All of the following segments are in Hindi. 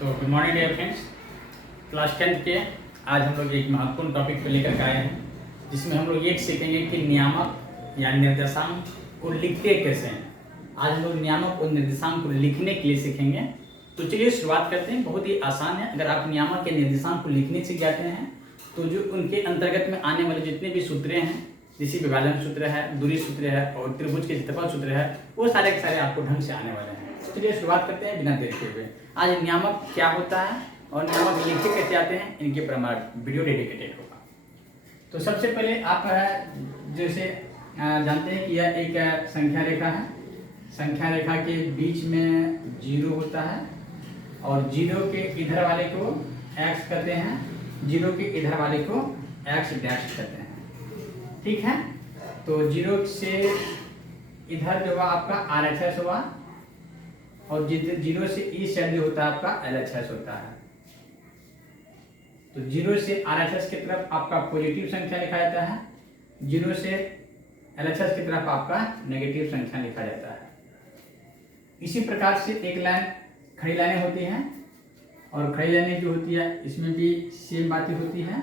तो good morning dear friends. Class 10th के आज हम लोग एक महत्वपूर्ण टॉपिक को लेकर आए हैं, जिसमें हम लोग ये सीखेंगे कि नियामक या निर्देशांक को लिखते कैसे हैं। आज हम लोग नियामक और निर्देशांक को लिखने के लिए सीखेंगे। तो चलिए शुरुआत करते हैं। बहुत ही आसान है। अगर आप नियामक या निर्देशांक को लिखने सीख जाते हैं तो जो उनके अंतर्गत में आने वाले जितने भी सूत्र हैं, जैसे विभाजन सूत्र है, दूरी सूत्र है और त्रिभुज के क्षेत्रफल सूत्र है, वो सारे के सारे आपको ढंग से आने वाले हैं। चलिए शुरुआत करते हैं बिना देर के हुए। आज नियामक क्या होता है और नियामक लिखे कैसे आते हैं, इनके पर हमारा वीडियो डेडिकेटेड होगा। तो सबसे पहले आप जैसे जानते हैं कि यह एक संख्या रेखा है। संख्या रेखा के बीच में जीरो होता है और जीरो के इधर वाले को एक्स कहते हैं, जीरो के इधर वाले को एक्स डैश कहते हैं। ठीक है, तो जीरो से इधर जो हुआ आपका आर एच एस हुआ और जीरो से इस साइड जो होता है आपका एल एच एस होता है। तो जीरो से आर एच एस की तरफ आपका पॉजिटिव संख्या लिखा जाता है, जीरो से एल एच एस की तरफ आपका नेगेटिव संख्या लिखा जाता है। इसी प्रकार से एक लाइन खड़ी लाइनें होती हैं और खड़ी लाइनें जो होती है इसमें भी सेम बातें होती हैं।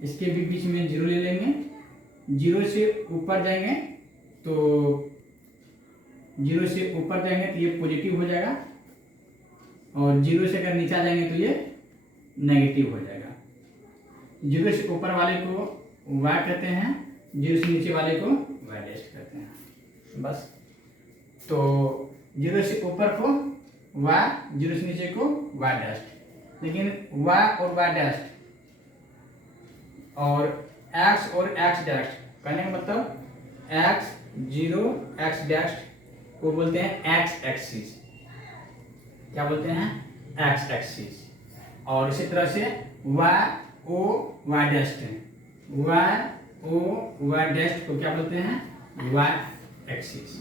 इसके भी बीच में जीरो ले लेंगे, जीरो से ऊपर जाएंगे तो जीरो से ऊपर जाएंगे तो ये पॉजिटिव हो जाएगा और जीरो से अगर नीचे जाएंगे तो ये नेगेटिव हो जाएगा। जीरो से ऊपर वाले को y कहते हैं, जीरो से नीचे वाले को y डैश कहते हैं। बस, तो जीरो से ऊपर को y, जीरो से नीचे को y डैश। लेकिन y और y डैश और x और x डैश कहने का मतलब x जीरो x डैश को बोलते हैं x एक्सिस। क्या बोलते हैं? x axis. और इसी तरह से y o y dash, y o y dash को क्या बोलते हैं? y axis.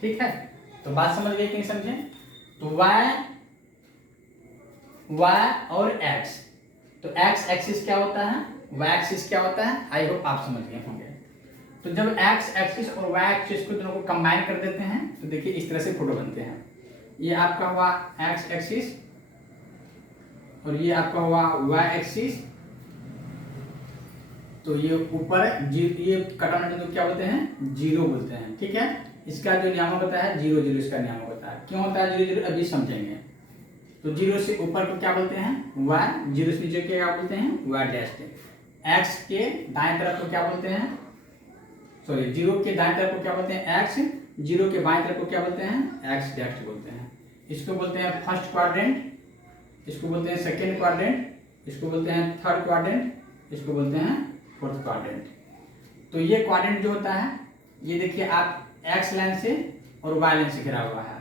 ठीक है, तो बात समझ गए कि नहीं समझे? तो y और x, तो x एक्सिस क्या होता है, y एक्सिस क्या होता है, आई होप आप समझ गए होंगे। तो जब x एक्सिस और y एक्सिस को दोनों को कंबाइन कर देते हैं तो देखिए इस तरह से फोटो बनते हैं। ये आपका हुआ x एक्सिस और ये आपका हुआ y एक्सिस। तो ये ऊपर ये कटा बिंदु क्या बोलते हैं? जीरो बोलते हैं। ठीक है, इसका जो नियामक होता है जीरो, जीरो इसका नियामक होता है। क्यों होता है जीरो जीरो, अभी समझेंगे। तो जीरो से ऊपर को क्या बोलते हैं? y, जीरो से नीचे क्या बोलते हैं? y dash. x के दाएं तरफ को क्या बोलते हैं? सॉरी, जीरो के दाएं तरफ को क्या बोलते हैं? x, जीरो के बाएं तरफ को क्या बोलते हैं? x डैश बोलते हैं। इसको बोलते हैं फर्स्ट क्वाड्रेंट, इसको बोलते हैं सेकेंड क्वाड्रेंट, इसको बोलते हैं थर्ड क्वाड्रेंट, इसको बोलते हैं फोर्थ क्वाड्रेंट। तो ये क्वाड्रेंट जो होता है, ये देखिए आप x लाइन से और y लाइन से घिरा हुआ है।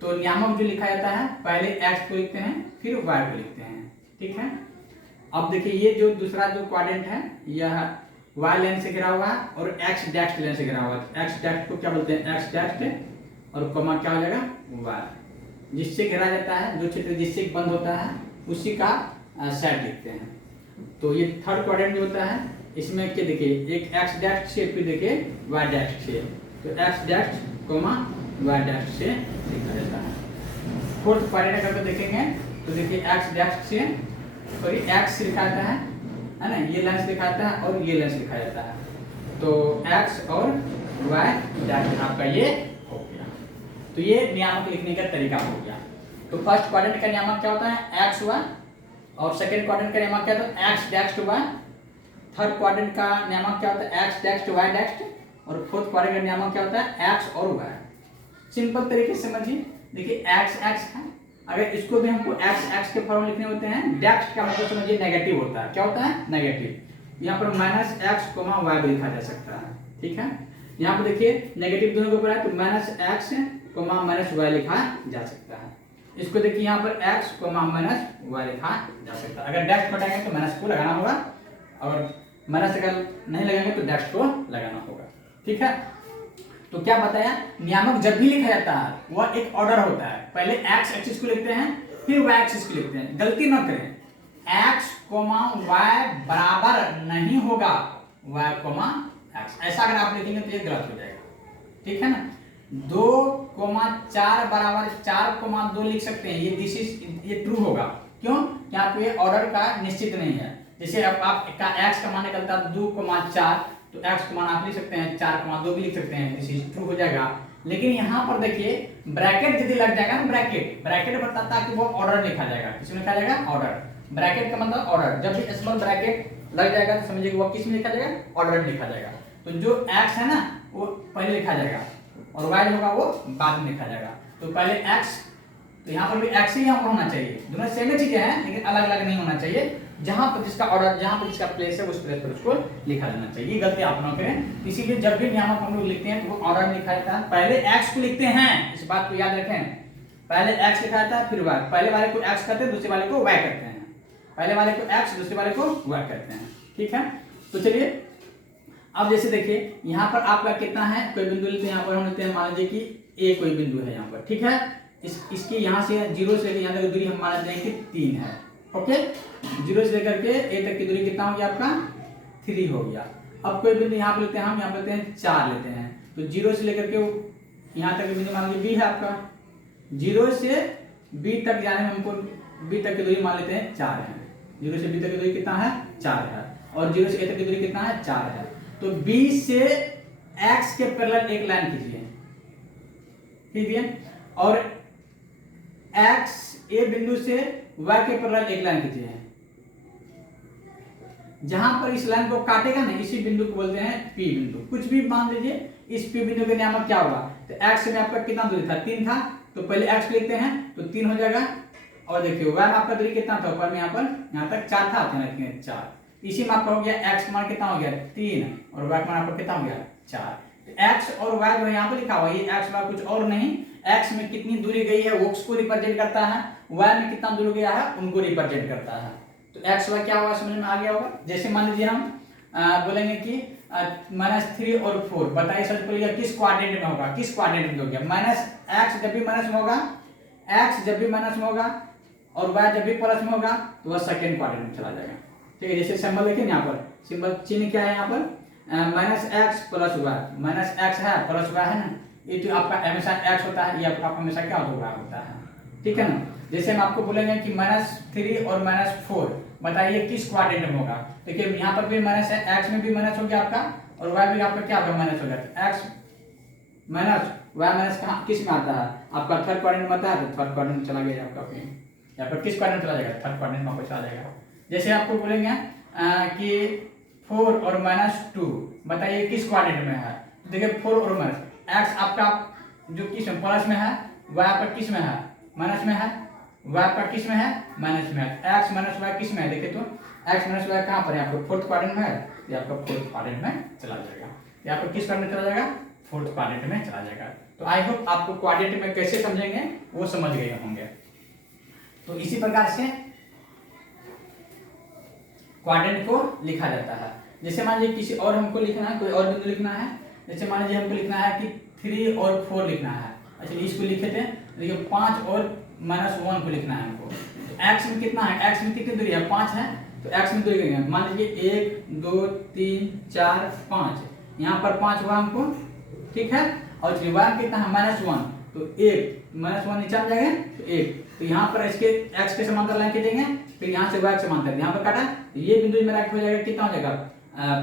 तो नियामक जो लिखा जाता है पहले x को लिखते हैं फिर y को लिखते हैं। ठीक है, अब देखिए ये जो दूसरा जो क्वाड्रेंट है यह y लाइन से घिरा हुआ है और x डैश लाइन से घिरा हुआ है। x डैश को क्या बोलते हैं? x डैश और कॉमा क्या हो जाएगा? y। जिससे घिरा जाता है, जो क्षेत्र जिससे बंद होता है उसी का सेट लिखते हैं। तो ये थर्ड क्वाड्रेंट जो होता है इसमें क्या देखिए एक x डैश से फिर देखिए y डैश से, तो x dash comma y dash से लिखा जाता है। फोर्थ क्वाड्रेंट अगर देखेंगे तो देखिए x डैश से सॉरी x लिखा जाता है ना, ये लाइन से लिखा जाता है और ये लाइन से लिखा जाता है। तो x और y डैश आपका ये हो गया। तो ये नियामक लिखने का तरीका हो गया। तो फर्स्ट क्वाड्रेंट का नियामक क्या होता है? x y, और सेकेंड क्वाड्रेंट का नियामक क्या होता है? x dash to y। Third quadrant का नियामक क्या होता है? x dash to y dash. और फोर्थ क्वाड्रेंट का नियामक क्या होता है? x और y। सिंपल तरीके से समझिए। देखिए x x है, अगर इसको भी हमको x x के फॉर्म लिखने होते हैं, डैश का मतलब समझिए नेगेटिव होता है। क्या होता है? नेगेटिव। यहाँ पर माइनस एक्स कोमा वाई भी लिखा जा सकता है। ठीक है, यहाँ पर देखिए नेगेटिव दोनों के ऊपर है तो minus X comma minus Y लिखा जा सकता है। इसको देखिए यहाँ पर x कोमा माइनस वाई लिखा जा सकता है। अगर डैश हटाएंगे तो माइनस को लगाना होगा और माइनस अगर नहीं लगाएंगे तो डैश को लगाना होगा। ठीक है, तो क्या बताया? नियामक जब भी लिखा जाता है वह एक ऑर्डर होता है। पहले x एक्सिस को लिखते हैं फिर y एक्सिस को लिखते हैं। गलती न करें, x कोमा y बराबर नहीं होगा y कोमा x, ऐसा अगर आप लिखेंगे तो ये गलत हो जाएगा। ठीक है ना, 2 4 बराबर 4,2 लिख सकते हैं। ये ट्रू होगा। क्यों? यहाँ पे ऑर्डर का निश्चित नहीं है। जैसे अब आपका x का मान निकलता है 2,4, तो x का मान आप लिख सकते हैं 4,2 भी लिख सकते हैं, दिस इज ट्रू हो जाएगा। लेकिन यहाँ पर देखिए ब्रैकेट यदि लग जाएगा ना, ब्रैकेट बताता है कि वो ऑर्डर लिखा जाएगा। किसमें लिखा जाएगा? ऑर्डर। ब्रैकेट का मतलब ऑर्डर। जब भी स्मॉल ब्रैकेट लग जाएगा तो समझिए कि वो किस में लिखा जाएगा? ऑर्डर लिखा जाएगा। तो जो x है ना वो पहले लिखा जाएगा और y होगा वो बाद में लिखा जाएगा। तो पहले x, तो यहाँ पर भी x ही यहाँ पर होना चाहिए। दोनों सेम ही चीजें हैं लेकिन अलग अलग नहीं होना चाहिए। जहां पर जिसका ऑर्डर, जहां पर जिसका प्लेस है उस प्लेस पर उसको लिखा जाना चाहिए। ये गलती आप ना करें। इसीलिए जब भी नियामक हम लोग लिखते हैं तो वो ऑर्डर में लिखा जाता है। पहले x को लिखते हैं, इस बात को याद रखें। पहले x लिखा जाता है फिर y। पहले वाले को x करते हैं, दूसरे वाले को y करते हैं। पहले वाले को x, दूसरे वाले को y करते हैं। ठीक है, तो चलिए अब जैसे देखिए यहाँ पर आपका कितना है, कोई बिंदु लेते हैं। यहाँ पर हम लेते हैं, मान लीजिए कि a कोई बिंदु है यहाँ पर। ठीक है, इसकी यहाँ से 0 से लेकर यहाँ तक दूरी हम मान लेते हैं कि 3 है। ओके, 0 से लेकर के a तक की दूरी कितना हो गया आपका? 3 हो गया। अब कोई बिंदु यहाँ पर लेते हैं, हम यहाँ पर लेते हैं 4 लेते हैं। तो 0 से लेकर के यहाँ तक बिंदु मान लीजिए b है आपका। 0 से b तक जाने में हमको b तक की दूरी मान लेते हैं 4 है। 0 से b तक की दूरी कितना है? 4 है। और 0 से a तक की दूरी कितना है? 4 है। तो b से x के पैरेलल एक लाइन खींचिए, और x a बिंदु से y के पैरेलल एक लाइन खींचिए। जहां पर इस लाइन को काटेगा ना, इसी बिंदु को बोलते हैं p बिंदु। कुछ भी मान लीजिए, इस p बिंदु के नियामक क्या होगा? तो x में आपका कितना दूरी था? 3 था। तो पहले x लिखते हैं तो 3 हो जाएगा। और देखिए y में आपका दूरी कितना था? ऊपर में यहाँ तक 4 था, तो लिखते हैं 4। इसी में आपका हो गया x मान कितना हो गया? 3, और y मान आपका कितना हो गया? 4। x और y जो यहाँ पर लिखा हुआ है, ये x y कुछ और नहीं, x में कितनी दूरी गई है वो उसको रिप्रेजेंट करता है, y में कितना दूर गया है उनको रिप्रेजेंट करता है। तो x y क्या होगा, समझ में आ गया होगा। जैसे मान लीजिए हम बोलेंगे कि -3 और 4, बताइए सबसे पहले किस क्वाड्रेंट में होगा? किस क्वाड्रेंट में होगा? x जब भी माइनस में होगा, x जब भी माइनस में होगा और y जब भी प्लस में होगा तो वह सेकंड क्वाड्रेंट में चला जाएगा। ठीक है, जैसे सिंबल देखिए यहाँ पर, सिंबल चिन्ह क्या है यहाँ पर? -x plus y। -x है प्लस y है ना, ये तो आपका हमेशा x होता है, ये आपका हमेशा क्या होता है। ठीक है ना। जैसे हम आपको बोलेंगे कि -3 और -4, बताइए किस क्वाड्रेंट में होगा? देखिए यहाँ पर भी माइनस है, x में भी माइनस हो गया आपका, और y भी आपका क्या होगा? माइनस हो गया। x माइनस y माइनस कहाँ किस में आता है? आपका थर्ड क्वाड्रेंट में आता है, तो थर्ड क्वाड्रेंट में चला गया आपका। यहाँ पर किस क्वाड्रेंट में चला जाएगा? थर्ड क्वाड्रेंट में आपको चला जाएगा। जैसे आपको बोलेंगे कि 4 और -2, बताइए किस क्वाड्रेंट में है? तो देखिए 4 और माइनस, x आपका जो किस में? प्लस में है, y आपका किस में है? माइनस में है, y आपका किस में है? माइनस में है। x माइनस y किस में है? देखिए तो x माइनस y कहाँ पर है? आपको फोर्थ क्वाड्रेंट में है, ये आपका फोर्थ क्वाड्रेंट में चला जाएगा। यहाँ पर किस क्वाड्रेंट में चला जाएगा? फोर्थ क्वाड्रेंट में चला जाएगा। तो आई होप आपको क्वाड्रेंट में कैसे समझेंगे वो समझ गए होंगे। तो इसी प्रकार से क्वाड्रेंट को लिखा जाता है। जैसे मान लीजिए किसी और हमको लिखना है, कोई और बिंदु लिखना है। जैसे मान लीजिए हमको लिखना है कि 3 और 4 लिखना है। अच्छा, इसको लिखे थे, देखिए 5 और -1 को लिखना है हमको। तो x में कितना है? x में कितनी दूरी है? 5 है। तो x में दूरी है, मान लीजिए 1 2 3 4 5, यहाँ पर 5 हुआ हमको। ठीक है, और y कितना है? -1, तो 1 -1 नीचे आ जाएगा, तो 1। तो यहाँ पर इसके x के समांतर लाइन खींचेंगे, फिर यहाँ से y के समांतर, यहाँ पर काटा, तो ये बिंदु मेरा हो जाएगा, कितना हो जाएगा?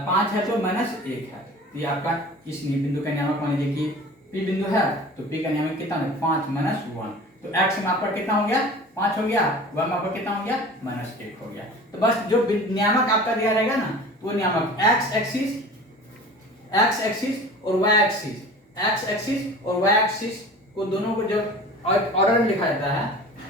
5 है तो -1 है। तो ये आपका इस बिंदु का नियामक मान लीजिए कि p बिंदु है, तो p का नियामक कितना है? 5 -1। तो x में आपका कितना हो गया? 5 हो गया, y में आपका कितना हो गया? -1 हो गया। तो बस जो नियामक आपका दिया रहेगा ना, वो नियामक x एक्सिस और y एक्सिस को दोनों को जब ऑर्डर में लिखा जाता है,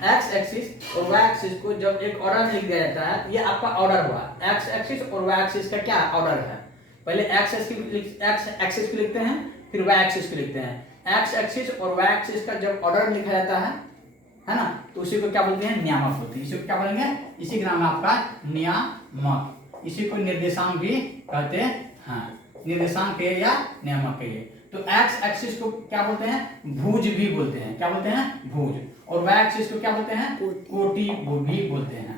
x एक्सिस और y एक्सिस को जब एक ऑर्डर में लिख दिया जाता है, ये आपका ऑर्डर हुआ। x एक्सिस और y एक्सिस का क्या ऑर्डर है? पहले x एक्सिस को लिखते हैं, फिर y एक्सिस को लिखते हैं। x एक्सिस और y एक्सिस का जब ऑर्डर में लिखा जाता है ना, तो उसी को क्या बोलते हैं? नियामक होते हैं। इसी को क्या बोलेंगे? इसी का नाम है आपका नियामक। इसी को निर्देशांक भी कहते हैं, निर्देशांक कहिए या नियामक कहिए। तो x एक्सिस को क्या बोलते हैं? भुज भी बोलते हैं। क्या बोलते हैं? भुज। और y एक्सिस को क्या बोलते हैं? कोटि भी बोलते हैं।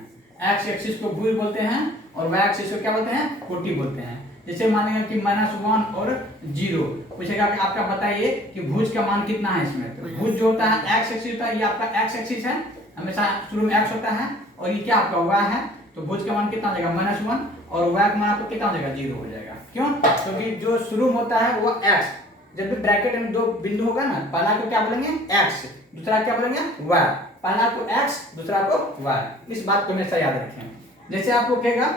x एक्सिस को भुज बोलते हैं और y एक्सिस को क्या बोलते हैं? कोटि बोलते हैं। जैसे मानेगा कि -1 और 0, पूछेगा कि आपका बताइए कि भुज का मान कितना है इसमें। तो भुज जो होता है एक्स एक्सिस होता है, ये आपका एक्स एक्सिस है, हमेशा शुरू में एक्स होता है, और ये क्या आपका वाई है। तो भुज का मान कितना हो जाएगा -1, और वाई का मान आपको कितना हो जाएगा 0 हो जाएगा। क्यों? क्योंकि जो शुरू में होता है वो एक्स, जब भी ब्रैकेट में दो बिंदु होगा ना, पहला को क्या बोलेंगे एक्स, दूसरा क्या बोलेंगे वाई, पहला को एक्स दूसरा को वाई। इस बात को हमेशा याद रखें। जैसे आपको कहेगा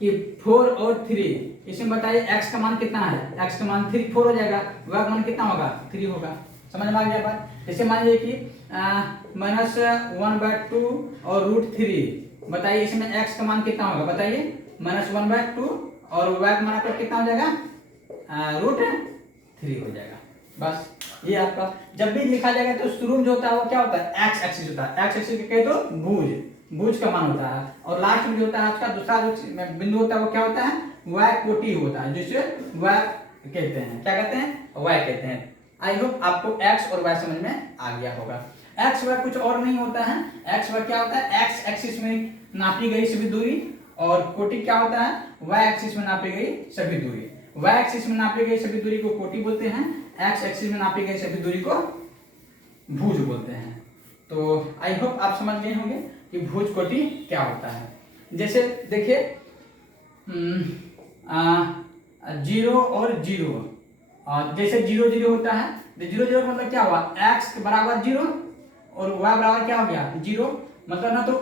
कि 4 और 3, इसमें बताइए x का मान कितना है, x का मान 4 हो जाएगा, y का मान कितना होगा 3 होगा। समझ में आ गया बात। जैसे मान लीजिए कि -1/2 और √3, बताइए इसमें x का मान कितना होगा, बताइए -1/2 और y का मान आपका कितना हो जाएगा √3 हो जाएगा। बस ये आपका जब भी लिखा जाएगा तो शुरू में जो होता है वो क्या होता है एक्स एक्सिस होता है, एक्स एक्सिस कहे तो भुज का मान होता है, और लास्ट में जो होता है आपका दूसरा जो बिंदु होता है वो क्या होता है वाई कोटि होता है, जिसे वाई कहते हैं। क्या कहते हैं? वाई कहते हैं। आई होप आपको एक्स और वाई समझ में आ गया होगा। एक्स वाई कुछ और नहीं होता है, एक्स वाई क्या होता है एक्स एक्सिस में नापी गई सभी दूरी, और कोटि क्या होता है वाई एक्सिस में नापी गई सभी दूरी। वाई एक्सिस में नापी गई सभी दूरी को कोटि बोलते हैं, एक्स एक्सिस में नापी गई सभी दूरी को भुज बोलते हैं। तो आई होप आप समझ गए होंगे कि भुज कोटि क्या होता है। जैसे देखिए 0 और 0, जैसे 0 0 होता है, तो 0 0 मतलब क्या हुआ x बराबर 0 और y बराबर क्या हो गया 0, मतलब ना तो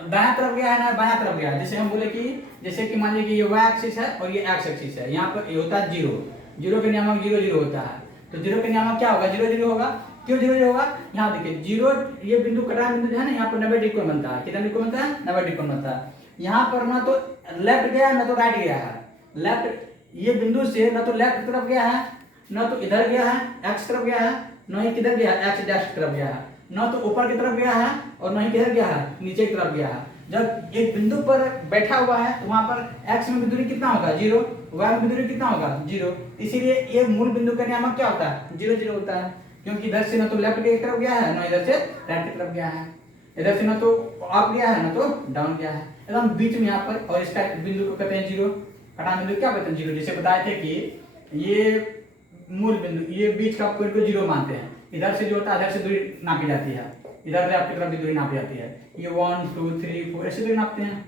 दायां तरफ गया है ना बायां तरफ गया है। जैसे हम बोले कि जैसे कि मान लीजिए कि ये y एक्सिस है और ये x एक्सिस है, यहाँ पर ये होता है 0, 0 के नियामक 0 0 होता है, तो 0 के नियामक क्या होगा 0 0 होगा। क्यों 0 0 होगा? यहाँ देखिए 0, ये बिंदु कटा बिंदु जो है ना, यहाँ पर 90 डिग्री बनता है। कितना डिग्री बनता है 90 डिग्री बनता है। यहाँ पर ना तो लेफ्ट गया ना तो राइट गया है, लेफ्ट ये बिंदु से ना तो लेफ्ट तरफ गया है, ना तो इधर गया है एक्स तरफ गया है, ना ही किधर गया है एक्स डैश तरफ गया है, ना तो ऊपर की तरफ गया है और ना ही किधर गया है नीचे की तरफ गया है। जब एक बिंदु पर बैठा हुआ है तो वहां पर एक्स में दूरी कितना होगा 0, वाई में दूरी कितना होगा 0, इसीलिए ये मूल बिंदु का नियामक क्या होता है 0 0 होता है। क्योंकि इधर से ना तो लेफ्ट की तरफ गया है ना इधर से राइट की तरफ गया है, इधर से ना तो अप गया है ना तो डाउन गया है, एकदम बीच में यहाँ पर। और इसका बिंदु को कहते हैं 0, कटान बिंदु क्या कहते हैं 0। जैसे बताए थे कि ये मूल बिंदु, ये बीच का पॉइंट को 0 मानते हैं। इधर से जो होता है इधर से दूरी नापी जाती है, इधर से आपकी तरफ भी दूरी नापी जाती है। ये 1 2 3 4 ऐसे दूरी नापते हैं,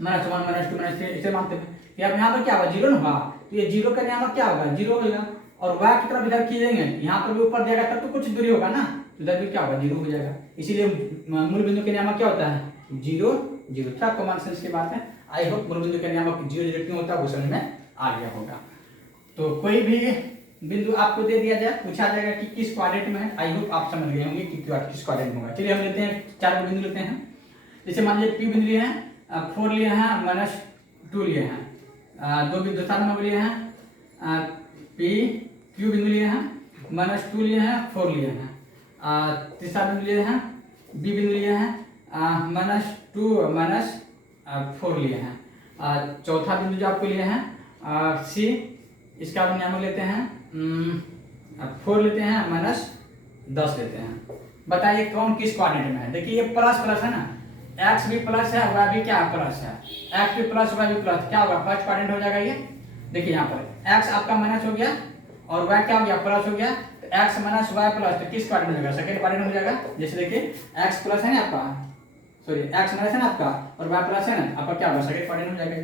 -1 -2 -3 इसे मानते हैं। कि अब यहाँ पर क्या होगा 0 ना, तो ये 0 का नियामक क्या होगा 0 होगा। और y की तरफ इधर खींचेंगे, यहाँ पर भी ऊपर जाएगा तब तो कुछ दूरी होगा ना, इधर भी क्या होगा 0 हो जाएगा। इसीलिए मूल बिंदु के नियामक क्या होता है 0 0। थोड़ा कॉमन सेंस की बात है। आई होप मूल बिंदु के नियामक 0 0 क्यों होता है वो समझ में आ गया होगा। तो कोई भी बिंदु आपको दे दिया जाए, पूछा जाएगा कि किस क्वाड्रेंट में है, आई होप आप समझ गए होंगे कि किस क्वाड्रेंट में होगा। चलिए हम लेते हैं 4 बिंदु लेते हैं। जैसे मान लीजिए P बिंदु लिए हैं, 4 लिए हैं, -2 लिए हैं, 2 बिंदु 2 नंबर लिए हैं, P Q बिंदु लिए हैं, -2 लिए हैं, 4 लिए हैं, तीसरा बिंदु लिए हैं B बिंदु लिए हैं, -2 -4 लिए हैं, चौथा बिंदु जो आपको लिए हैं C, इसका भी नियामक लेते हैं 4 लेते हैं, -10 लेते हैं। बताइए कौन किस क्वाड्रेंट में है। देखिए ये प्लस प्लस है ना, x भी प्लस है y भी क्या प्लस है, x भी प्लस y भी प्लस, क्या होगा फर्स्ट क्वाड्रेंट हो जाएगा ये। देखिए यहाँ पर x आपका माइनस हो गया और y क्या हो गया प्लस हो गया, तो x - y प्लस, तो किस क्वाड्रेंट में हो जाएगा सेकंड क्वाड्रेंट हो जाएगा। जैसे देखिए x प्लस है ना आपका, सॉरी x माइनस है ना आपका और y प्लस है ना आपका, क्या होगा सेकंड क्वाड्रेंट हो जाएगा।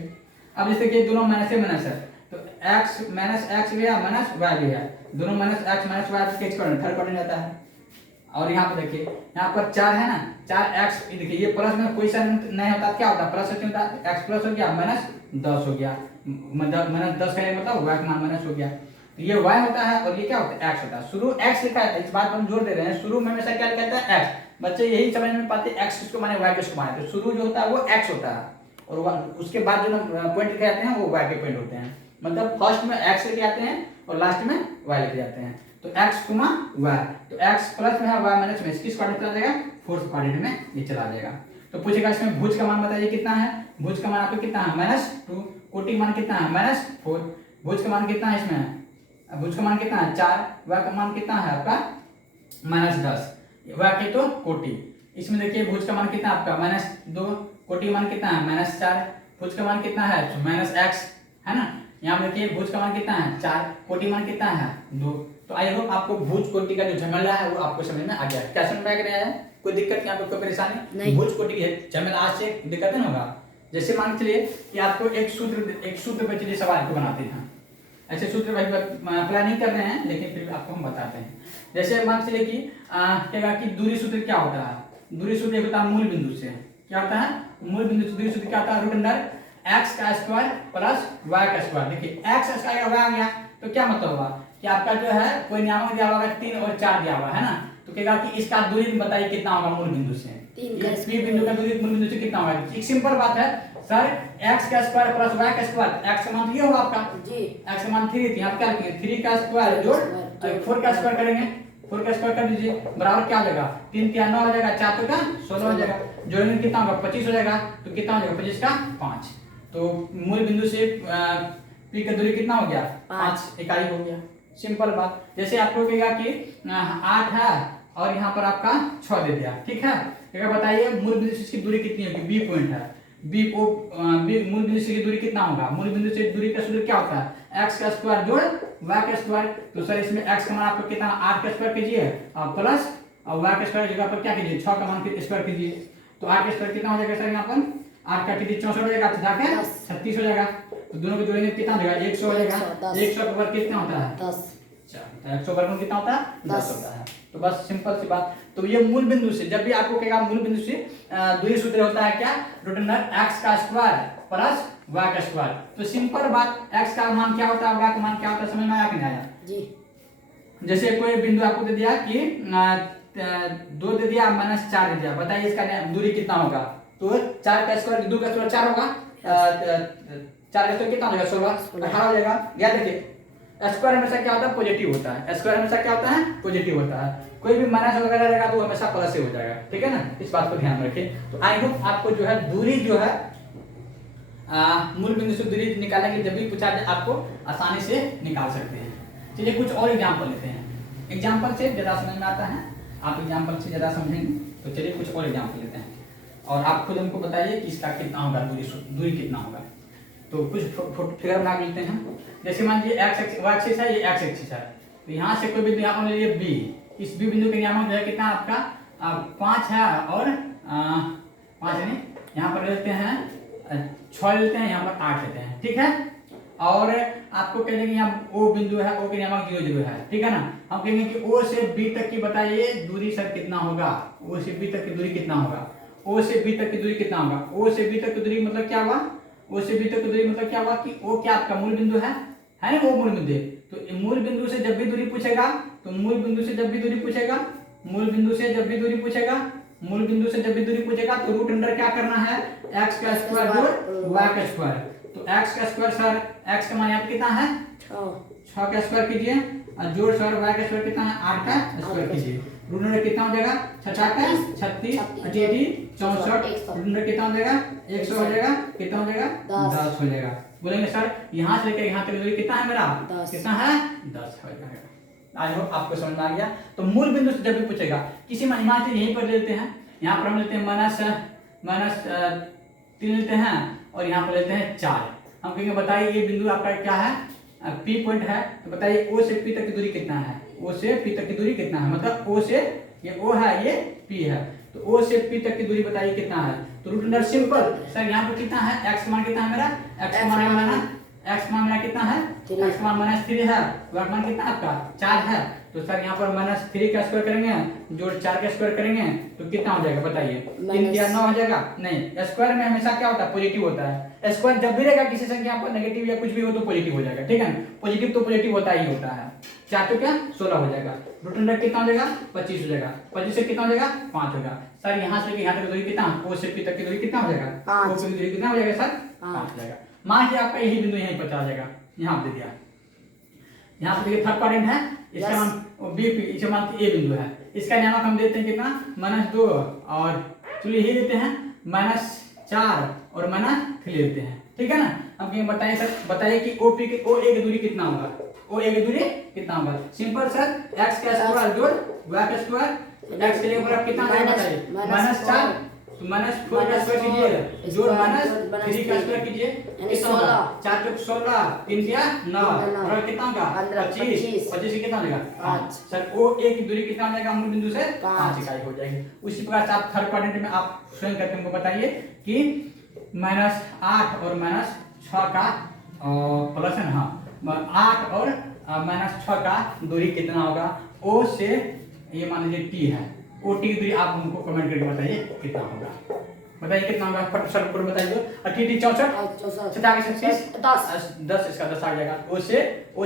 अब जैसे देखिए दोनों माइनस है तो x - x भी है -y भी है, दोनों -x -y किस क्वाड्रेंट थर्ड क्वाड्रेंट जाता है। और यहाँ पर देखिए यहाँ पर 4 है ना, 4x, देखिए ये प्लस में कोई साइन नहीं होता, क्या होता प्लस क्यों होता है, x प्लस हो गया -10 हो गया, -10 का मतलब y का मान माइनस हो गया। ये y होता है और ये क्या होता है x होता है। शुरू x लिखा है, इस बात पर हम जोर दे रहे हैं, शुरू में हमेशा क्या लिखा है x। बच्चे यही समझ में पाते हैं x किसको माने y किसको माने, तो शुरू जो होता है वो x होता है और उसके बाद जो पॉइंट लिखे जाते हैं वो y के पॉइंट होते हैं। मतलब फर्स्ट में x लिखे जाते हैं और लास्ट में y लिखे जाते हैं। तो x, y, तो x प्लस में है y माइनस में, किस क्वाड्रेंट चला जाएगा फोर्थ क्वाड्रेंट में ये चला जाएगा। तो पूछेगा इसमें भुज का मान बताइए कितना है, भुज का मान आपको कितना है -2, कोटि मान कितना है -4, भुज का मान कितना है इसमें, भुज का मान कितना है 4, y का मान कितना है आपका -10, y के तो कोटि। इसमें देखिए भुज का मान कितना आपका -2, कोटि मान कितना है -4, भुज का मान कितना है -x है ना। यहाँ पर देखिए भुज का मान कितना है 4, कोटि मान कितना है 2। तो आई होप आपको भुज कोटि का जो झमेला है वो आपको समझ में आ गया। क्या समझ में आया है? कोई दिक्कत यहाँ पे, कोई परेशानी नहीं? भुज कोटि के झमेला आज से दिक्कत नहीं होगा। जैसे मान चलिए कि आपको एक सूत्र पे चलिए सवाल को बनाते हैं। ऐसे सूत्र भाई अप्लाई नहीं कर रहे हैं, लेकिन फिर आपको हम बताते हैं। जैसे मान चलिए कि कहेगा कि दूरी सूत्र क्या होता है। दूरी सूत्र होता है मूल बिंदु से, क्या होता है मूल बिंदु से दूरी सूत्र क्या होता है, रूट अंडर एक्स का स्क्वायर प्लस वाई का स्क्वायर। देखिए एक्स स्क्वायर वाई आ गया तो क्या मतलब हुआ कि आपका जो है कोई नियामक दिया हुआ 3 और 4 दिया हुआ है ना। तो कहेगा कि इसका दूरी बताइए कितना होगा मूल बिंदु से। पी बिंदु का दूरी मूल बिंदु से कितना होगा। एक सिंपल बात है सर, x का स्क्वायर प्लस y का स्क्वायर, x का मान 3 होगा आपका जी, x का मान 3 थी। आप क्या लिखेंगे 3 का स्क्वायर जोड़ 4 का स्क्वायर करेंगे, 4 का स्क्वायर कर दीजिए बराबर क्या हो जाएगा 3 3 9 हो जाएगा, 4 तो का 16 हो जाएगा। जोड़ेंगे कितना होगा 25 हो जाएगा। तो कितना हो जाएगा 25 का 5। तो मूल बिंदु से p का दूरी कितना हो गया 5 इकाई हो गया। सिंपल बात। जैसे आपको कहेगा कि 8 है और यहाँ पर आपका 6 दे दिया, ठीक है। क्या बताइए मूल बिंदु से इसकी दूरी कितनी होगी, बी पॉइंट है, बी मूल बिंदु से की दूरी कितना होगा। मूल बिंदु से दूरी का सूत्र क्या होता है x का स्क्वायर जोड़ y का स्क्वायर। तो सर इसमें x का मान आपको कितना 8 का स्क्वायर कीजिए प्लस और y का स्क्वायर जगह पर क्या कीजिए 6 का मान स्क्वायर कीजिए। तो 8 का स्क्वायर कितना हो जाएगा सर, यहाँ पर 8 का कीजिए 64 हो जाएगा, 36 हो जाएगा। तो दोनों के जोड़ेंगे कितना हो जाएगा 100 हो जाएगा। 100 का वर्ग कितना होता है 10। 100 वर्ग कितना होता है 10 होता है। तो बस सिंपल सी बात। तो ये मूल बिंदु से जब भी आपको कहेगा मूल बिंदु से दूरी सूत्र होता है क्या, रूट अंडर x का स्क्वायर प्लस y का स्क्वायर। तो सिंपल बात, x का मान क्या होता है y का मान क्या होता है, समझ में आया कि नहीं आया जी। जैसे कोई बिंदु आपको दे दिया कि 2 दे दिया -4 दे दिया, बताइए इसका दूरी कितना होगा। तो 4 का स्क्वायर 2 का स्क्वायर 4 होगा, 4 का स्क्वायर कितना हो जाएगा 16 18 हो जाएगा। याद रखिए स्क्वायर हमेशा क्या होता है पॉजिटिव होता है। स्क्वायर हमेशा क्या होता है पॉजिटिव होता है। कोई भी माइनस वगैरह रहेगा तो हमेशा प्लस से हो जाएगा, ठीक है ना। इस बात को ध्यान रखें। तो आई होप आपको जो है दूरी जो है मूल बिंदु से दूरी निकालेंगे जब भी पूछा जाए आपको आसानी से निकाल सकते हैं। चलिए कुछ और एग्जांपल लेते हैं। एग्जांपल से ज़्यादा समझ में आता है, आप एग्जांपल से ज़्यादा समझेंगे। तो चलिए कुछ और एग्जांपल लेते हैं और आप खुद हमको बताइए कि इसका कितना होगा दूरी कितना होगा। तो कुछ फिगर बना लेते हैं। जैसे मान लीजिए y एक्सिस है, ये x एक्सिस है। तो यहाँ से कोई बिंदु यहाँ पर ले लीजिए b। इस b बिंदु का नियामक जो है कितना आपका 5 है और 5 नहीं, यहाँ पर लेते हैं 6 लेते हैं, यहाँ पर 8 लेते हैं, ठीक है। और आपको कह देंगे यहाँ o बिंदु है, o के नियामक 0 0 है, ठीक है ना। हम कहेंगे कि o से b तक की बताइए दूरी सर कितना होगा। o से b तक की दूरी कितना होगा, o से b तक की दूरी कितना होगा। o से b तक की दूरी मतलब क्या हुआ, o से b तक की दूरी मतलब क्या हुआ कि o क्या आपका मूल बिंदु है ना, वो मूल बिंदु। तो मूल बिंदु से जब भी दूरी पूछेगा तो मूल बिंदु से जब भी दूरी पूछेगा तो रूट अंडर क्या करना है x का स्क्वायर जोड़ y का स्क्वायर। तो x का स्क्वायर सर x का मान यहाँ पे कितना है 6 का स्क्वायर कीजिए और जोड़ सर y का स्क्वायर कितना है 8 का स्क्वायर कीजिए। रूट अंडर कितना हो जाएगा 6 का 36 64 रूट अंडर कितना हो जाएगा 100 हो जाएगा, कितना हो जाएगा 10 हो जाएगा। बोलेंगे सर यहाँ से लेकर यहाँ तक दूरी कितना है मेरा 10, कितना है 10 हो जाएगा। आई होप आपको समझ में आ गया। तो मूल बिंदु से जब भी पूछेगा किसी मान से यहीं पर लेते हैं, यहाँ पर हम लेते हैं -3 लेते हैं और यहाँ पर लेते हैं 4। हम कहेंगे बताइए ये बिंदु आपका क्या है P पॉइंट है। तो बताइए O से P तक की दूरी कितना है, O से P तक की दूरी कितना है, मतलब O से ये O है ये P है। तो O से P तक की दूरी बताइए कितना है। तो रूट अंडर सिंपल सर यहाँ पर कितना है x मान कितना है मेरा, x मान मेरा कितना है x मान -3 है, y मान कितना आपका 4 है। तो सर यहाँ पर -3 का स्क्वायर करेंगे जोड़ 4 का स्क्वायर करेंगे तो कितना हो जाएगा बताइए 3 या 9 हो जाएगा। नहीं, स्क्वायर में हमेशा क्या होता है पॉजिटिव होता है। स्क्वायर जब भी रहेगा किसी संख्या पर नेगेटिव या कुछ भी हो तो पॉजिटिव हो जाएगा, ठीक है। पॉजिटिव तो पॉजिटिव होता ही होता है। 4 तो क्या 16 हो जाएगा। रूट अंडर कितना हो जाएगा 25 हो जाएगा। 25 से कितना हो जाएगा 5 होगा। सर यहाँ से लेकर यहाँ तक दूरी कितना O से P तक की दूरी कितना हो जाएगा 5 की दूरी कितना हो जाएगा सर 5 हो जाएगा। मान लीजिए आपका यही बिंदु यहीं पर चला जाएगा, यहाँ पे दे दिया, यहाँ पे देखिए थर्ड क्वाड्रेंट है, इसका नाम बी इसका मान ए बिंदु है। इसका नियामक हम देते हैं कितना -2 और चलिए यही देते हैं -4 और -3 लेते हैं, ठीक है ना। हम कहेंगे बताइए सर बताइए कि ओ पी के ओ ए की दूरी कितना होगा, ओ ए की दूरी कितना होगा। सिंपल सर x का स्क्वायर जोड़ y का स्क्वायर, x के लिए ऊपर आप कितना करेंगे बताइए -4 तो -4 का स्क्वायर कीजिए, जोड़ -3 का स्क्वायर कीजिए, कितना होगा? 4 चौक 16, 3 तिया 9, और कितना होगा? 25 से कितना हो जाएगा? 5। सर ओ ए की दूरी कितना हो जाएगा? मूल बिंदु से 5 इकाई हो जाएगी। उसी प्रकार से आप थर्ड क्वाड्रेंट में आप स्वयं करके हमको बताइए कि -8 और -6 का प्लस है, हाँ 8 और -6 का दूरी कितना होगा? ओ से ये मान लीजिए टी है, ओ टी की दूरी आप हमको कमेंट करके बताइए कितना होगा। बताइए कितना होगा, फटाफट पूरा बताइए। 88 64 10 इसका 10 आ जाएगा। ओ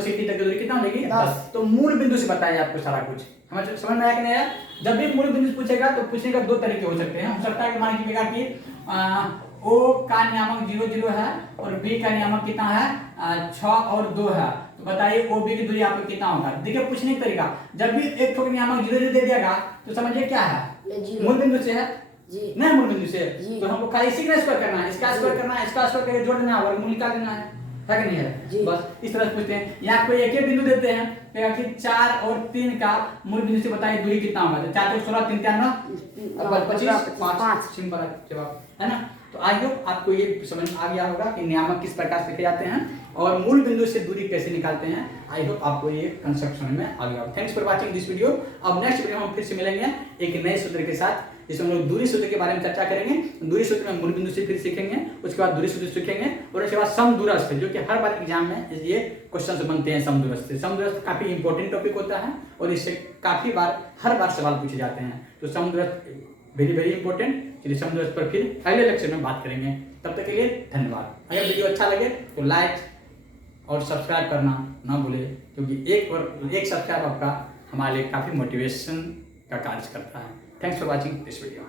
से टी तक की दूरी कितना हो जाएगी? 10। तो मूल बिंदु से बताइए आपको सारा कुछ। हमें समझ में आया कि नहीं आया? जब भी मूल बिंदु पूछेगा तो पूछने का दो तरीके हो सकते हैं। हो सकता है कि मान लीजिएगा कि ओ का नियामक 0 0 है और बी का नियामक कितना है? 6 और 2 है। तो बताइए ओ बी की दूरी आपको कितना होगा? देखिए पूछने का तरीका, जब भी एक ठोक नियामक 0 0 दे दिएगा तो समझिए क्या है? मूल बिंदु से है जी, नहीं मूल बिंदु से। तो हमको खाली इसी का स्क्वायर करना है, इसका स्क्वायर करना है, इसका स्क्वायर करके जोड़ देना है, वर्गमूल निकाल देना है कि नहीं है? बस इस तरह से पूछते हैं। यहाँ कोई एक ही बिंदु देते हैं कि 4 और 3 का मूल बिंदु से बताइए दूरी कितना होगा? तो 4 16 3 3 9 25 5 सिंपल जवाब है ना। तो आई होप आपको ये समझ आ गया होगा कि नियामक किस प्रकार से लिखे जाते हैं और मूल बिंदु से दूरी कैसे निकालते हैं। आई होप आपको ये कंसेप्ट समझ में आ गया। Thanks for watching this video. अब नेक्स्ट वीडियो में हम फिर से मिलेंगे एक नए सूत्र के साथ, जिसमें हम लोग दूरी सूत्र के बारे में चर्चा करेंगे। दूरी सूत्र में मूल बिंदु से फिर सीखेंगे, उसके बाद दूरी सूत्र सीखेंगे और उसके बाद समदूरस्थ, जो कि हर बार एग्जाम में ये क्वेश्चन बनते हैं। समदूरस्थ काफी इंपॉर्टेंट टॉपिक होता है और इससे काफी बार हर बार सवाल पूछे जाते हैं। तो समदूरस्थ वेरी वेरी इंपॉर्टेंट। चलिए समदूरस्थ पर फिर अगले लेक्चर में बात करेंगे। तब तक के लिए धन्यवाद। अगर वीडियो अच्छा लगे तो लाइक और सब्सक्राइब करना ना भूले, क्योंकि एक सब्सक्राइब आपका हमारे लिए काफी मोटिवेशन का कार्य करता है। Thanks for watching this video.